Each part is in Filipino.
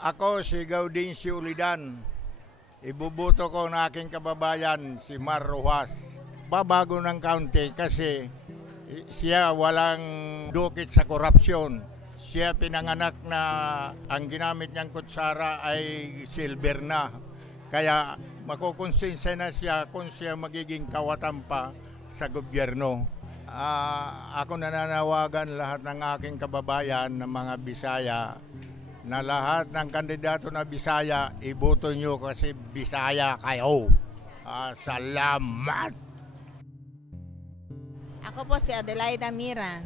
Ako si Gaudencio Ulidan. Ibubuto ko ng aking kababayan si Mar Rojas. Babago ng kaunti kasi siya walang dukit sa korupsyon. Siya pinanganak na ang ginamit niyang kutsara ay silver na. Kaya makukonsensya na siya kung siya magiging kawatan pa sa gobyerno. Ako nananawagan lahat ng aking kababayan ng mga Bisaya na lahat ng kandidato na Bisaya, iboto nyo kasi Bisaya kayo. Salamat! Ako po si Adelaida Mira,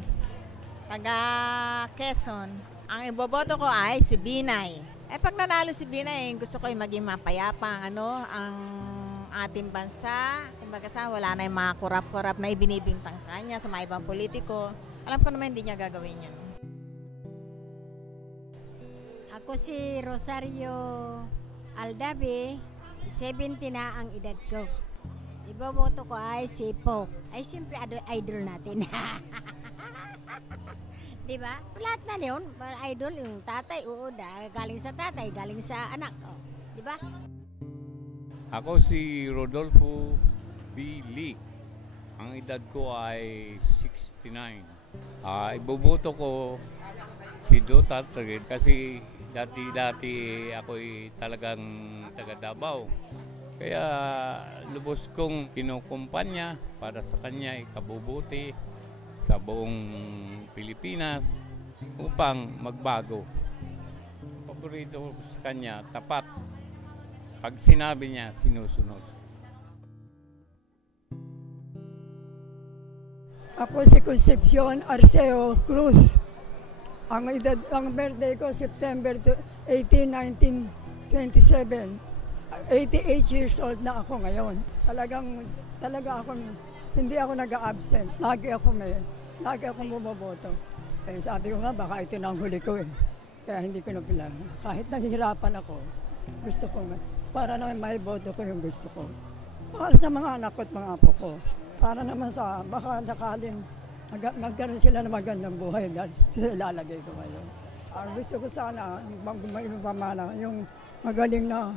taga Quezon. Ang iboboto ko ay si Binay. Pag nanalo si Binay, gusto ko maging mapayapa ang ating bansa. Kumbaga wala na yung mga kurap-kurap na ibinibintang sa kanya sa mga ibang politiko. Alam ko naman hindi niya gagawin yun. Ako si Rosario Aldabe, 70 na ang edad ko. Iboboto ko ay si Pope. Ay siyempre idol natin. Diba? Lahat na yun, idol, yung tatay, galing sa tatay, galing sa anak. Diba? Ako si Rodolfo B. Lee. Ang edad ko ay 69. Iboboto ko si Duterte kasi dati ako'y talagang taga Davao. Kaya lubos kong kinukumpanya para sa kanya ikabubuti sa buong Pilipinas upang magbago. Paborito ko sa kanya, tapat. Pag sinabi niya, sinusunod. Ako si Concepcion Arceo Cruz. Ang birthday ko September 18, 1927. 88 years old na ako ngayon. Hindi ako nag-absent. Lagi akong bumoboto. Sabi ko nga baka ito na ang huli ko eh. Kaya hindi ko napilan. Kahit nahihirapan ako, gusto ko nga. Para naman may boto ko yung gusto ko. Para sa mga anak ko at mga apo ko. Para naman baka nakalin magkaroon sila ng magandang buhay dahil sila lalagay ko ngayon. Gusto ko sana, yung magaling na,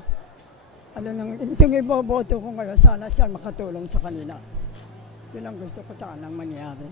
itong iboboto ko ngayon, sana siya makatulong sa kanila. Yun ang gusto ko sanang mangyari.